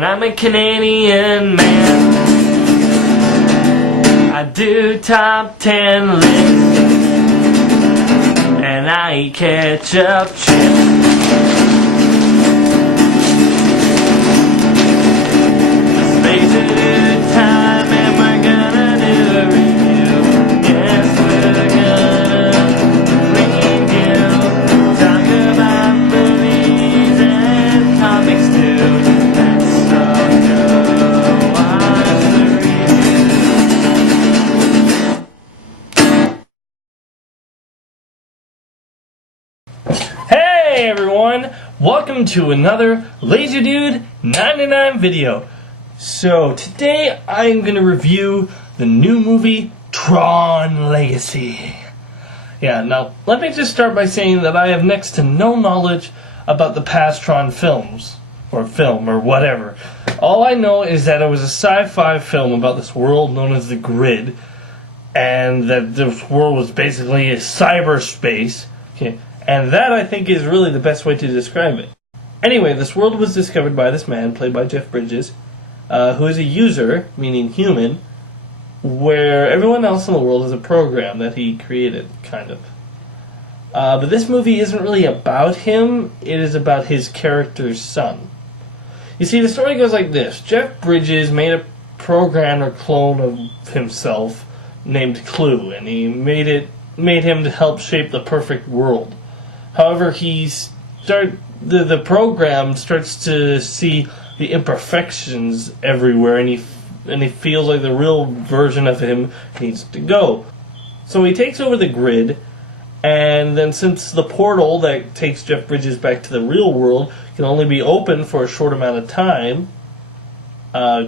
and I'm a Canadian man. I do top 10 lists, and I eat ketchup chips. Space it in time, and we're gonna do a review. Yes, we're gonna review. Talk about movies and comics too. Let's all go watch the review. Hey everyone! Welcome to another Lazy Dude 99 video. So today I'm going to review the new movie Tron Legacy. Yeah, now let me just start by saying that I have next to no knowledge about the past Tron films, or film, or whatever. All I know is that it was a sci-fi film about this world known as the Grid, and that this world was basically a cyberspace. Okay, and that I think is really the best way to describe it. Anyway, this world was discovered by this man, played by Jeff Bridges, who is a user, meaning human, where everyone else in the world is a program that he created, kind of. But this movie isn't really about him, it is about his character's son. You see, the story goes like this. Jeff Bridges made a program or clone of himself named Clue, and he made him to help shape the perfect world. However, the program starts to see the imperfections everywhere, and he feels like the real version of him needs to go. So he takes over the Grid, and then since the portal that takes Jeff Bridges back to the real world can only be open for a short amount of time,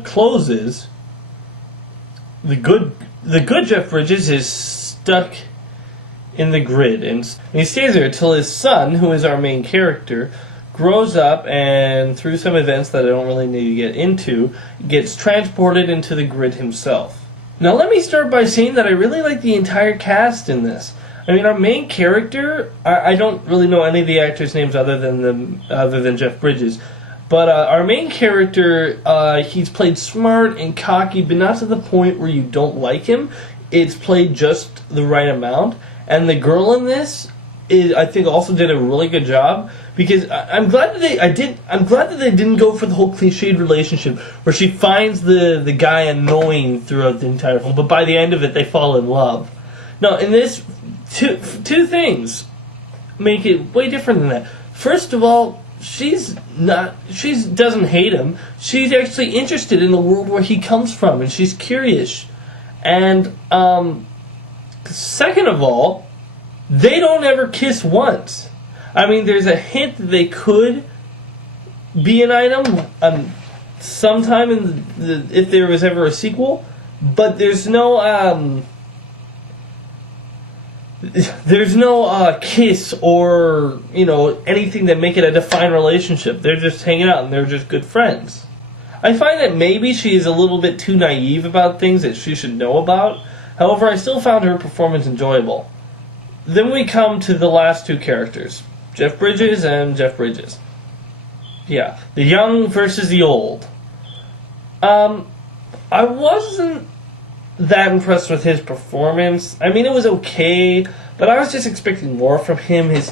closes, the good Jeff Bridges is stuck in the Grid, and he stays there until his son, who is our main character, grows up and through some events that I don't really need to get into, gets transported into the Grid himself. Now let me start by saying that I really like the entire cast in this. I mean, our main character, I don't really know any of the actors' names other than Jeff Bridges, but our main character, he's played smart and cocky, but not to the point where you don't like him. It's played just the right amount. And the girl in this I think also did a really good job, because I'm glad that they didn't go for the whole cliched relationship where she finds the guy annoying throughout the entire film, but by the end of it they fall in love. No, in this, two things make it way different than that. First of all, she doesn't hate him. She's actually interested in the world where he comes from, and she's curious. And second of all, they don't ever kiss once. I mean, there's a hint that they could be an item sometime in if there was ever a sequel, but there's no kiss or anything that make it a defined relationship. They're just hanging out and they're just good friends. I find that maybe she is a little bit too naive about things that she should know about. However, I still found her performance enjoyable. Then we come to the last two characters, Jeff Bridges and Jeff Bridges. Yeah, the young versus the old. I wasn't that impressed with his performance. I mean, it was okay, but I was just expecting more from him. And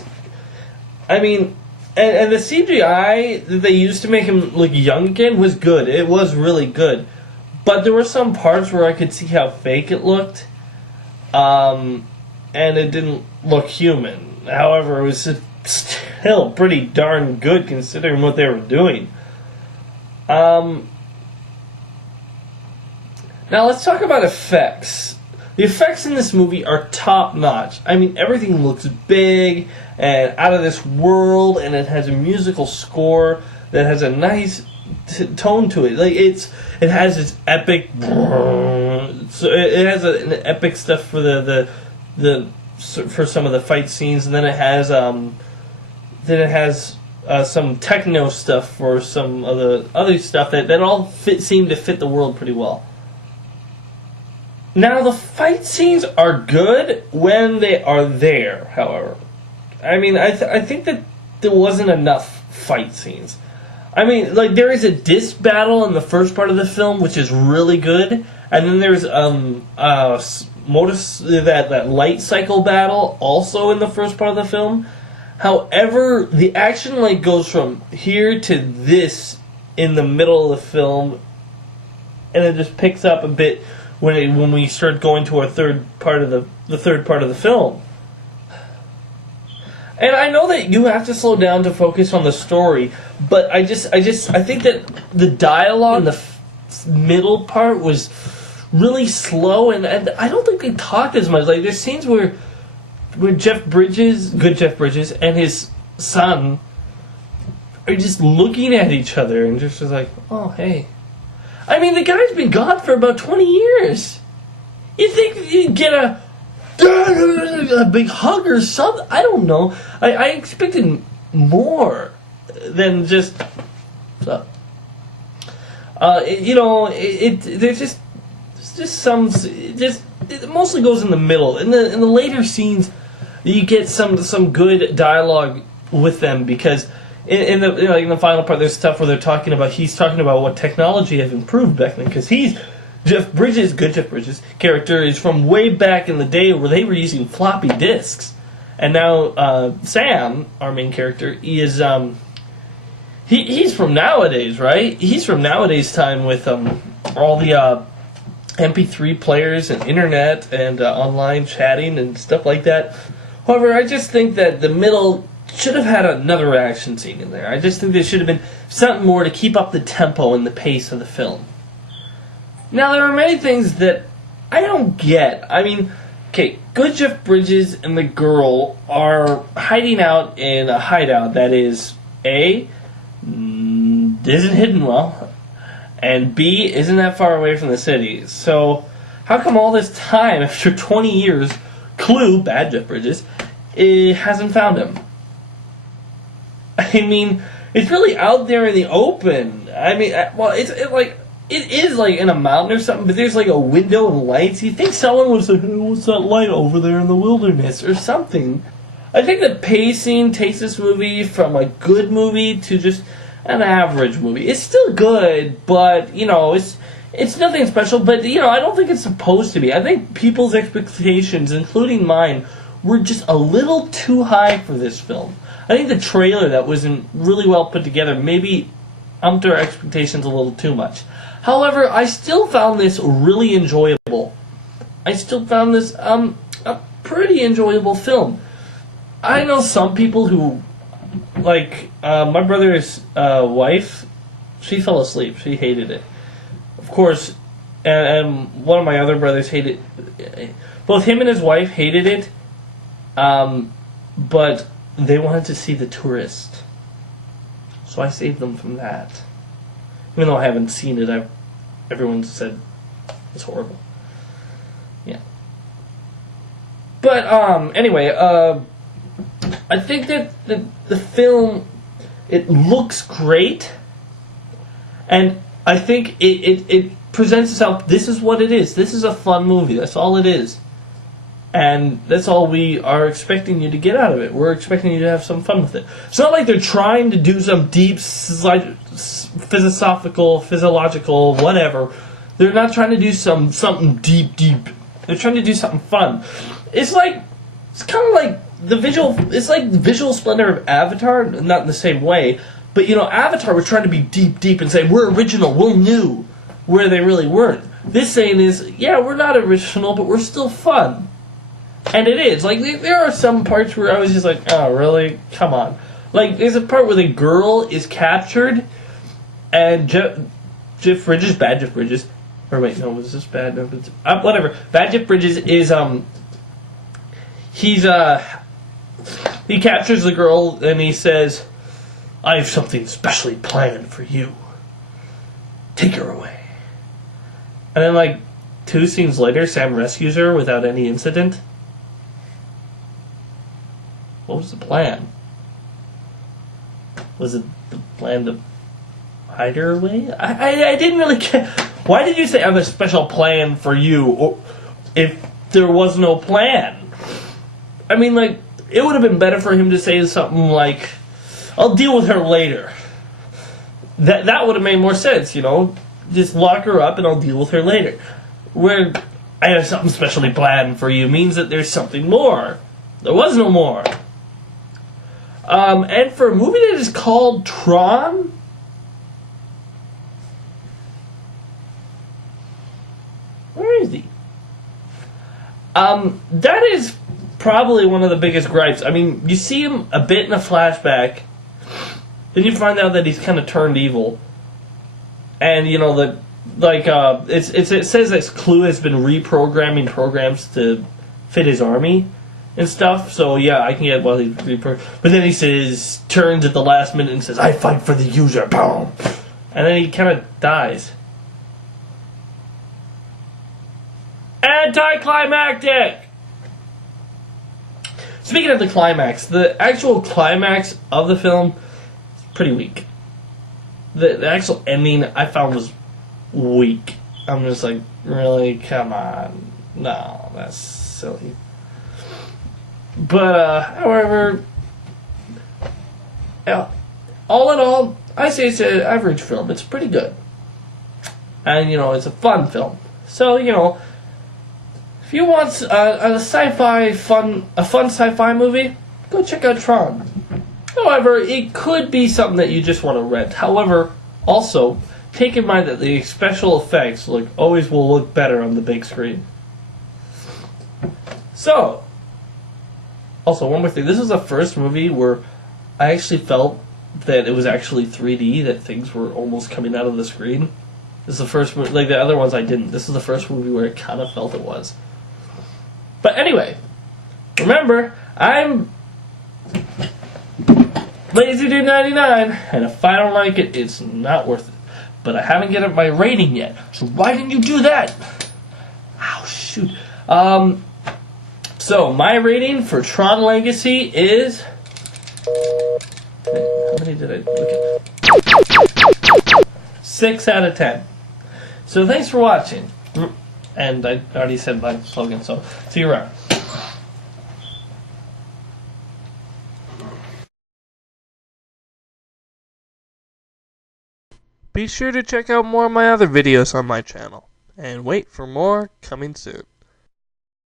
the CGI that they used to make him look young again was good. It was really good. But there were some parts where I could see how fake it looked. And it didn't look human. However, it was still pretty darn good considering what they were doing. Now let's talk about effects. The effects in this movie are top notch. I mean, everything looks big and out of this world, and it has a musical score that has a nice tone to it. Like it has this epic. So it has an epic stuff for for some of the fight scenes, and then it has some techno stuff for some of the other stuff that all seem to fit the world pretty well. Now, the fight scenes are good when they are there, however. I mean, I think that there wasn't enough fight scenes. I mean, like, there is a disc battle in the first part of the film, which is really good, and then there's that light cycle battle also in the first part of the film. However, the action like goes from here to this in the middle of the film, and it just picks up a bit when we start going to our third part of the third part of the film. And I know that you have to slow down to focus on the story, but I think that the dialogue in the middle part was really slow, and I don't think they talked as much. Like, there's scenes where Jeff Bridges, and his son are just looking at each other and just like, oh, hey. I mean, the guy's been gone for about 20 years. You think you'd get a big hug or something? I don't know. I expected more than just... there's just some... It mostly goes in the middle. In the later scenes, you get some good dialogue with them, because in the final part, there's stuff where he's talking about what technology has improved back then, because Jeff Bridges character is from way back in the day where they were using floppy disks, and now Sam, our main character, is he's from nowadays, right? He's from nowadays time with all the MP3 players and internet and online chatting and stuff like that. However, I just think that the middle should have had another action scene in there. I just think there should have been something more to keep up the tempo and the pace of the film. Now, there are many things that I don't get. I mean, okay, good Jeff Bridges and the girl are hiding out in a hideout that is, A, isn't hidden well, and B, isn't that far away from the city. So, how come all this time, after 20 years, Clue, bad Jeff Bridges, hasn't found him? I mean, it's really out there in the open. I mean, well, it is like in a mountain or something, but there's like a window and lights. You think someone would say, hey, what's that light over there in the wilderness or something? I think the pacing takes this movie from a good movie to just an average movie. It's still good, but, it's nothing special, but, I don't think it's supposed to be. I think people's expectations, including mine, were just a little too high for this film. I think the trailer that wasn't really well put together maybe upped our expectations a little too much. However, I still found this really enjoyable. I still found this a pretty enjoyable film. I know some people who, like, my brother's wife, she fell asleep. She hated it. Of course, and one of my other brothers hated it. Both him and his wife hated it, but they wanted to see The Tourist. So I saved them from that. Even though I haven't seen it, everyone said it's horrible. Yeah. But, anyway, I think that the film, it looks great, and I think it presents itself, this is what it is. This is a fun movie. That's all it is. And that's all we are expecting you to get out of it. We're expecting you to have some fun with it. It's not like they're trying to do some deep, philosophical, physiological, whatever. They're not trying to do something deep. They're trying to do something fun. It's kind of like the visual splendor of Avatar, not in the same way, but, Avatar was trying to be deep and say, we're original, we're new, where they really weren't. This saying is, yeah, we're not original, but we're still fun. And it is. Like, there are some parts where I was just like, oh, really? Come on. Like, there's a part where the girl is captured, and Jeff Bridges, bad Jeff Bridges, or wait, no, was this bad? No, whatever. Bad Jeff Bridges is, he captures the girl, and he says, I have something specially planned for you. Take her away. And then, like, 2 scenes later, Sam rescues her without any incident. What was the plan? Was it the plan to hide her away? I didn't really care. Why did you say I have a special plan for you if there was no plan? I mean, like, it would have been better for him to say something like, I'll deal with her later. that would have made more sense, you know? Just lock her up and I'll deal with her later. Where I have something specially planned for you means that there's something more. There was no more. And for a movie that is called Tron, where is he? That is probably one of the biggest gripes. I mean, you see him a bit in a flashback, then you find out that he's kind of turned evil, and you know that, like, it says that Clue has been reprogramming programs to fit his army and stuff. So yeah, I can get well, but then he says, turns at the last minute and says, "I fight for the user," boom, and then he kind of dies. Anticlimactic! Speaking of the climax, the actual climax of the film is pretty weak. The actual ending I found was weak. I'm just like, really? Come on. No, that's silly. But, however, all in all, I say it's an average film. It's pretty good. And, you know, it's a fun film. So, you know, if you want a sci-fi fun sci-fi movie, go check out Tron. However, it could be something that you just want to rent. However, also, take in mind that the special effects always will look better on the big screen. So, also, one more thing. This is the first movie where I actually felt that it was actually 3D, that things were almost coming out of the screen. This is the first movie, like the other ones I didn't. This is the first movie where it kind of felt it was. But anyway, remember, I'm LazyDude99, and if I don't like it, it's not worth it. But I haven't given it my rating yet, so why didn't you do that? Ow, shoot. So, my rating for Tron Legacy is... How many did I look at? 6 out of 10. So, thanks for watching. And I already said my slogan, so see you around. Be sure to check out more of my other videos on my channel, and wait for more coming soon.